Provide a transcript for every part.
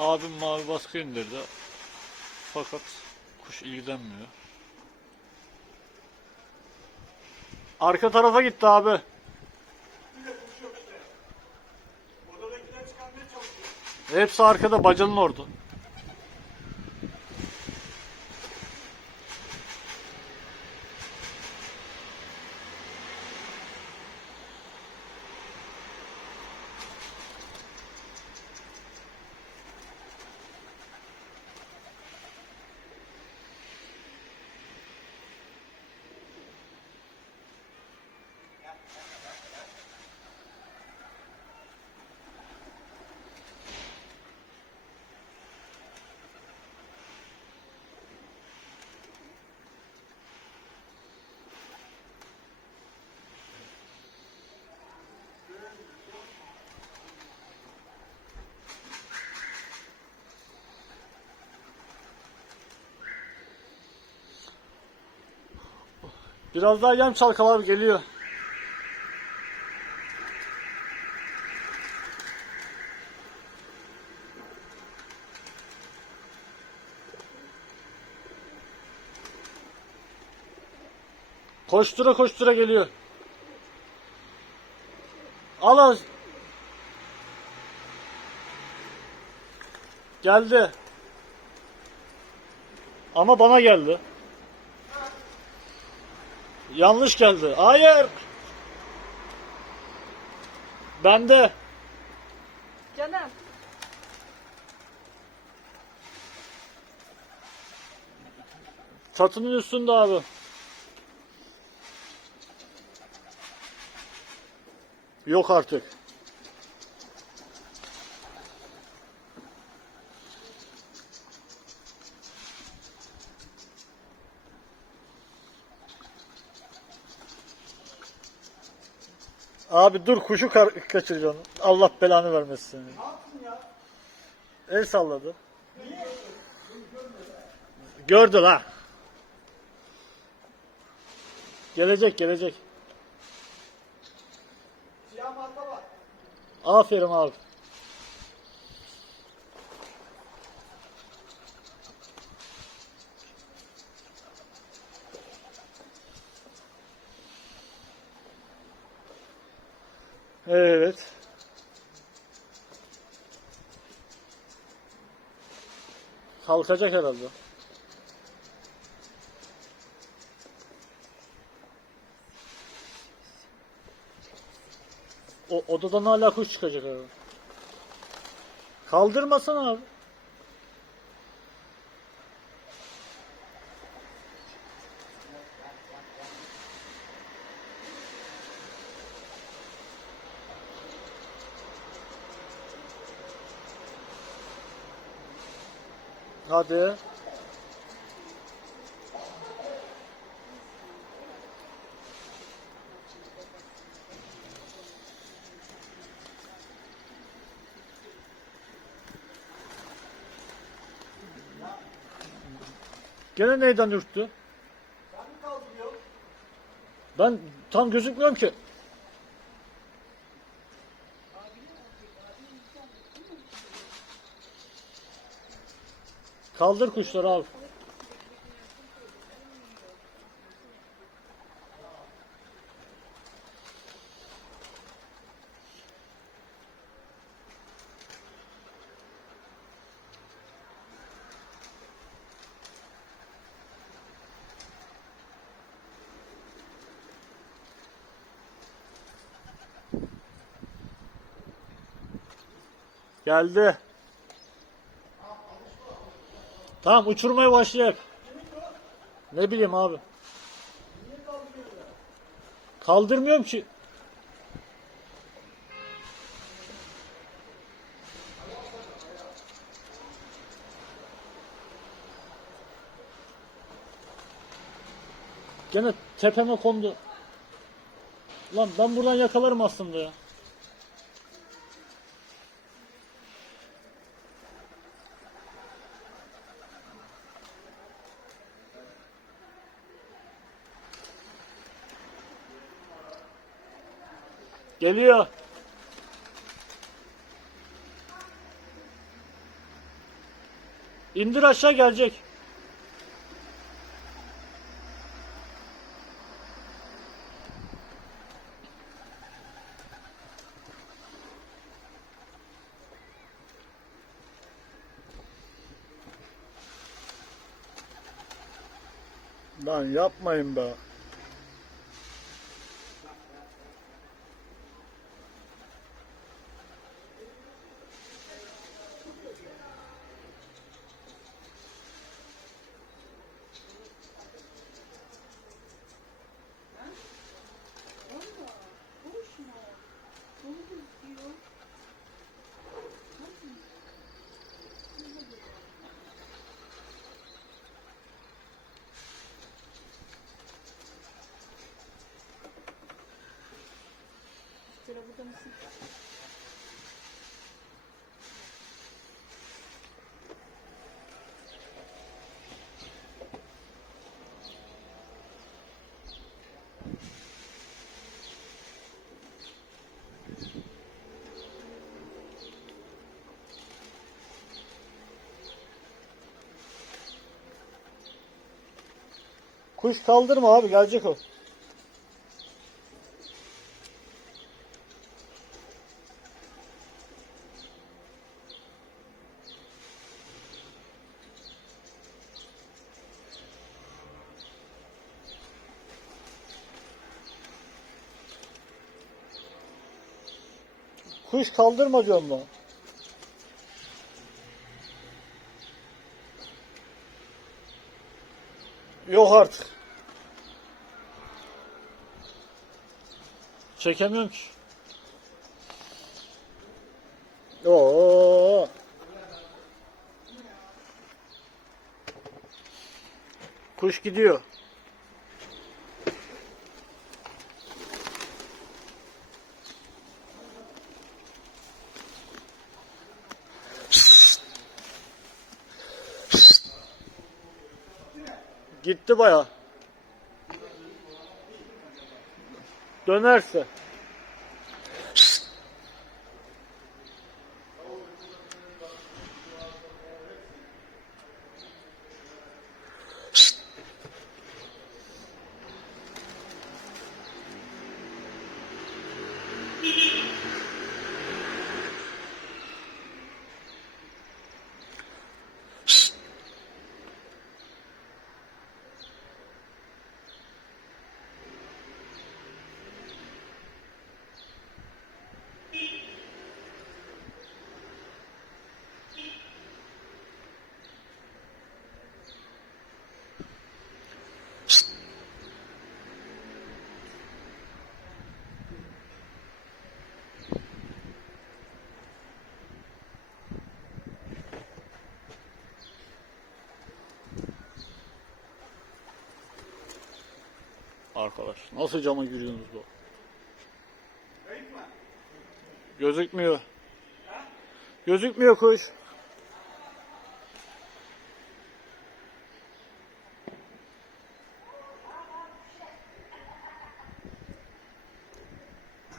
Abim mavi baskı indirdi. Fakat kuş ilgilenmiyor. Arka tarafa gitti abi. Hepsi arkada bacanın orada. Biraz daha yem çalkal abi geliyor. Koştura koştura geliyor. Al al. Geldi. Ama bana geldi. Yanlış geldi. Hayır. Bende. Canım. Çatının üstünde abi. Yok artık. Abi dur kuşu kaçıracaksın. Allah belanı vermesin. Ne yaptın ya? El salladı. Gördü la. Gelecek gelecek. Aferin abi. Evet. Kalkacak herhalde. O odadan hala kuş çıkacak abi. Kaldırmasana abi. Hadi. Gene neyden ürktü? Ben tam gözükmüyorum ki. Kaldır kuşları abi. Geldi. Tamam uçurmaya başlayalım. Ne bileyim abi. Kaldırmıyorum ki. Gene tepeme kondu. Lan ben buradan yakalarım aslında ya. Geliyor. İndir aşağı gelecek. Lan yapmayın be. Burada mısın? Kuş kaldırma abi gelecek o. Kuş kaldırma lan. Yok artık. Çekemiyorum ki. Oo. Kuş gidiyor. Gitti baya. Dönerse. Arkadaş nasıl cama giriyorsunuz bu? Gözükmüyor. Gözükmüyor kuş.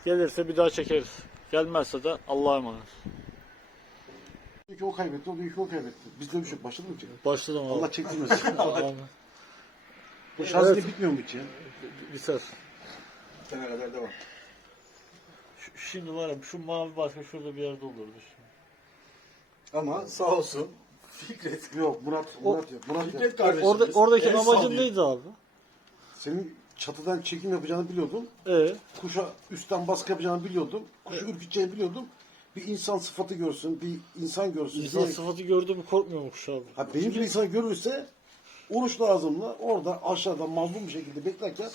Gelirse bir daha çekeriz. Gelmezse de Allah'a emanet. İki o kaybetti, o iki o kaybetti. Bizde bir şey yok. Başladı mı? Başladım abi. Allah çektirmesin. Bu şans Evet. bitmiyor mu hiç ya? Bir sene kadar devam. Şu- Şimdi var ya şu mavi başka şurada bir yerde olurdu. şimdi. Ama sağ olsun Fikret. Yok Murat, Murat yok. Murat yok. Fikret kardeşimiz. Orada, oradaki el amacın sallıyor. neydi abi? Senin çatıdan çekim yapacağını biliyordum. Ee, Kuşa üstten baskı yapacağını biliyordum. Kuşu ürküteceğini biliyordum. Bir insan sıfatı görsün, bir insan görsün. insan diye- sıfatı gördü mü korkmuyor mu kuş abi? Ha, benim gibi insan görürse oruç lazımla orada aşağıda mazlum bir şekilde beklerken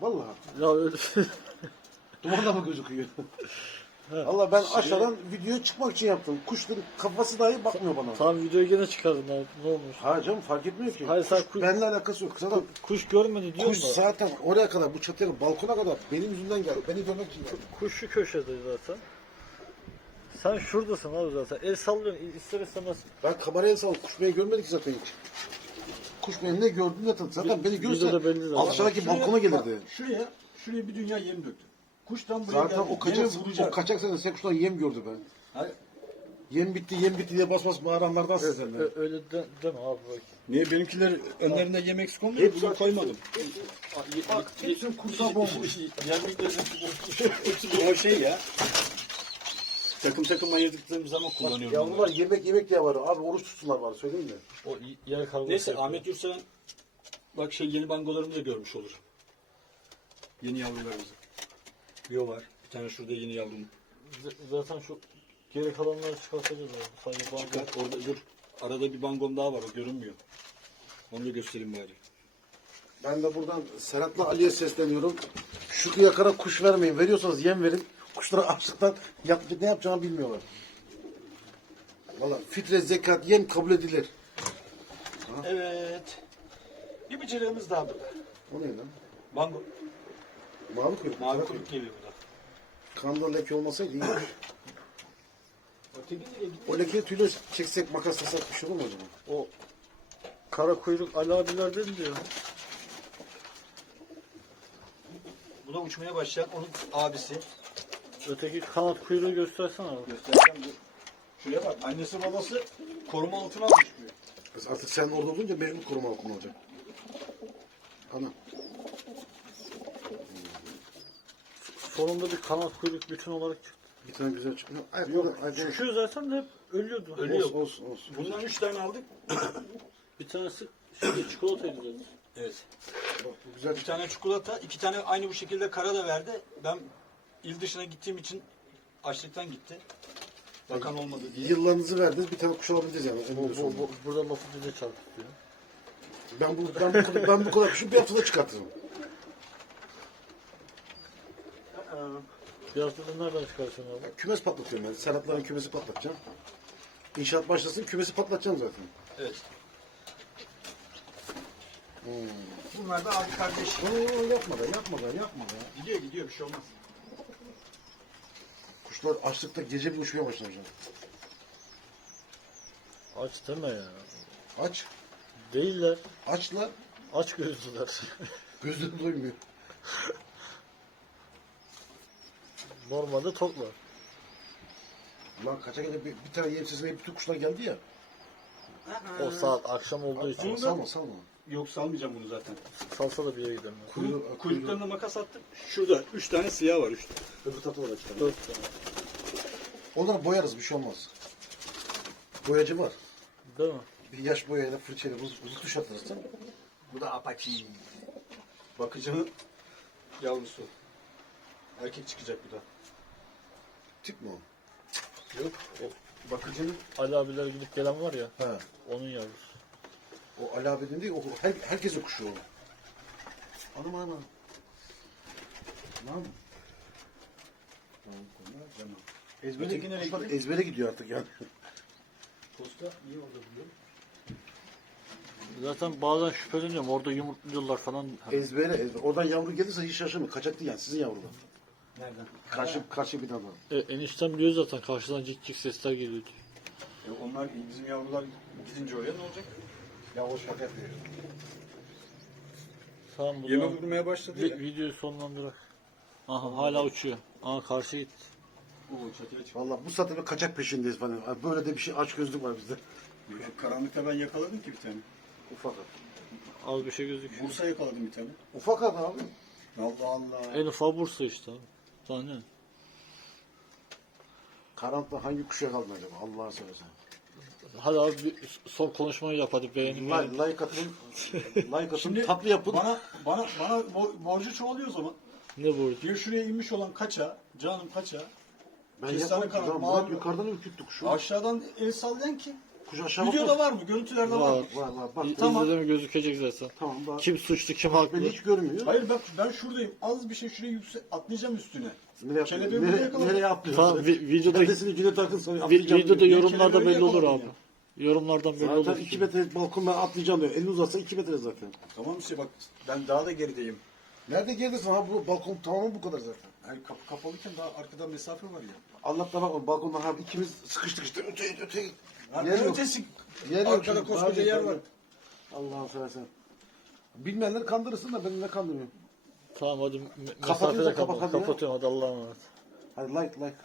vallahi Ya öyle dumanla mı gözüküyor? Allah ben aşağıdan video çıkmak için yaptım. Kuşların kafası dahi bakmıyor bana. Tam videoyu gene çıkardın abi. Ne olmuş? Ha canım fark etmiyor ki. Hayır, sen kuş, kuş- benimle alakası yok. Zaten Kuş görmedi diyor kuş mu? zaten oraya kadar bu çatıya balkona kadar benim yüzümden geldi. Beni görmek için geldi. Kuş şu köşede zaten. Sen şuradasın abi zaten. El sallıyorsun ister istemez. Ben kameraya sal kuş beni görmedi ki zaten hiç. Kuş beni ne gördü ne tanıdı. Zaten beni görürse zaten. aşağıdaki balkona gelirdi. Şuraya, şuraya bir dünya yem döktü. Kuş tam buraya Zaten geldi. o kaçak, o kaçak sene sen kuşlar yem gördü ben. Hayır, Yem bitti yem bitti diye bas bas bağıranlardan sizler. Ö- öyle de, deme abi bak. Niye benimkiler önlerinde yemek eksik olmuyor? Hepsi Bugün açık. koymadım. Bak hepsinin kursağı bomboş. Yemlik de Hepsi o şey ya. Takım takım ayırdıklarım zaman kullanıyorum. Yavrular onları. yemek yemek diye var. Abi oruç tutsunlar bari söyleyeyim de. o yer kavgası Neyse yapıyor. Ahmet Yurtseven bak şey yeni bangolarımı da görmüş olur. Yeni yavrularımızı. Yo var. Bir tane şurada yeni yavrum. Z- Zaten şu geri kalanları çıkartacağız abi. Sadece banko. Çıkar. Orada dur. Arada bir bangom daha var. O görünmüyor. Onu da göstereyim bari. Ben de buradan Serhat'la Ali'ye sesleniyorum. Şu yakara kuş vermeyin. Veriyorsanız yem verin. Kuşlara açlıktan yap, ne yapacağını bilmiyorlar. Valla fitre, zekat, yem kabul edilir. Evet. Bir bıcırığımız daha burada. O ne lan? Bango. Mavi kuyruk. Mavi kuyruk geliyor burada. Kanda leke olmasaydı iyiymiş. Öteki nereye gitti? O lekeyi tüyle çeksek makaslasak bir şey olur mu acaba? O kara kuyruk Ali abiler dedi diyor. Bu da uçmaya başlayan onun abisi. Öteki kanat kuyruğu göstersene abi. Göstersem de. Şuraya bak. Annesi babası koruma altına almış buraya. Biz Artık sen orada olunca mecbur koruma altında olacak. Ana. Sonunda bir kanat kuyruk bütün olarak çıktı. Bir tane güzel çıkıyor. Ay, Yok ay, ay, çıkıyor zaten de hep ölüyordu. Ölüyor. Olsun olsun olsun. Bundan üç tane aldık. Bir tanesi şey, çikolataydı zaten. Evet. Bak, bu güzel Bir tane çikolata, iki tane aynı bu şekilde kara da verdi. Ben il dışına gittiğim için açlıktan gitti. Bakan olmadı diye. Yıllarınızı verdiniz bir tane kuş alabileceğiz yani. Bu, bu, bu, burada lafı bize çarpıtıyor. Ben bu, ben bu, kadar, ben bu kadar kuşu bir haftada çıkartırım. Bir haftada nereden çıkarsın abi? Kümes patlatıyorum ben. Serhatların kümesi patlatacağım. İnşaat başlasın kümesi patlatacağım zaten. Evet. Bunlar da abi kardeş. Oo, yapma da yapma da yapma da. Gidiyor gidiyor bir şey olmaz. Kuşlar açlıkta gece bir uçmaya başlamış. Aç deme ya. Aç. Değiller. Açla. Aç gözlüler. Gözleri doymuyor. Normalde toklar. Lan kaça gene bir, bir tane yem sesine bütün kuşlar geldi ya. O saat akşam olduğu için. Salma salma. Yok salmayacağım bunu zaten. Salsa da bir yere gidelim. Kuyruk, kuyruklarına makas attım. Şurada üç tane siyah var. Üç tane. Öbür tarafa da çıkalım. Dört tane. Onları boyarız bir şey olmaz. Boyacı var. Değil mi? Bir yaş boyayla fırçayla buz, buz tuş atırsın. Bu da apaçi. Bakıcının yavrusu. Erkek çıkacak bu da. Tip mi o? Yok. O bakıcının Ali abiler gidip gelen var ya. Ha. Onun yavrusu. O Ali abinin değil, o her, herkesin kuşu o. Anam anam. Lan. Ezbere, Öteki nereye kuşlar gidiyor? ezbere gidiyor artık yani. posta niye orada biliyor? Zaten bazen şüpheleniyorum. Orada yumurtluyorlar falan. ezbere, ezbere. Oradan yavru gelirse hiç şaşırma. Kaçaktı yani sizin yavrular. Nereden? Karşı, karşı binadan. E, eniştem biliyor zaten karşıdan cik cik sesler geliyor diyor. E onlar bizim yavrular gidince oraya ne olacak? Ya o şaka yapıyor. Tamam bunu Yeme vurmaya başladı ya. vi- videoyu sonlandırak. Aha hala uçuyor. Aha karşı gitti. Oo, çatıya çıktı. Valla bu saatte bir kaçak peşindeyiz falan. Ha, Böyle de bir şey aç gözlük var bizde. Ya Karanlıkta ben yakaladım ki bir tane. Ufak at. Az bir şey gözüküyor. Bursa yakaladım bir tane. Ufak at abi. Allah Allah. En ufak Bursa işte abi. Daha ne? Karanlıkta hangi kuşa kaldın acaba? Allah'a söylesen. Hadi abi bir son konuşmayı yap hadi beğenin. Like, like atın. like atın. Tatlı yapın. Bana bana bana bo- borcu çoğalıyor o zaman. Ne bu? Bir şuraya inmiş olan kaça, canım kaça, ben kestane yapmadım. kanat, mavi- Murat yukarıdan ürküttü kuşu. aşağıdan el sallayan ki. Kuş aşağı Videoda var mı? Görüntülerde var, Var. mı? Var var bak. Tamam. İzledi mi gözükecek zaten. Tamam bak. Kim suçlu kim haklı. Beni hiç görmüyor. Hayır bak ben şuradayım. Az bir şey şuraya yüksek atlayacağım üstüne. Nereye, Kelebeği nereye, nereye atlıyorsun? Tamam vi- videoda Kendisini güne takın sonra vi- atlayacağım videoda yorumlarda belli olur abi. Yorumlardan belli olur. Zaten 2 metre balkon ben atlayacağım diyor. Elini uzatsa 2 metre zaten. Tamam işte bak ben daha da gerideyim. Nerede geridesin ha bu balkon tamamı bu kadar zaten. Yani kapı kapalıyken daha arkada mesafe var ya. Anlat da bakma balkondan ha ikimiz sıkıştık işte öte öte. Yani Yer yok. ötesi Yer yok arkada şimdi, koskoca daha yer yok, var. Allah'ını seversen. Bilmeyenleri kandırırsın da beni ne kandırmıyor. Tamam hadi me- mesafede kapat. kapat hadi ya. Kapatıyorum hadi Allah'a emanet. Hadi like like.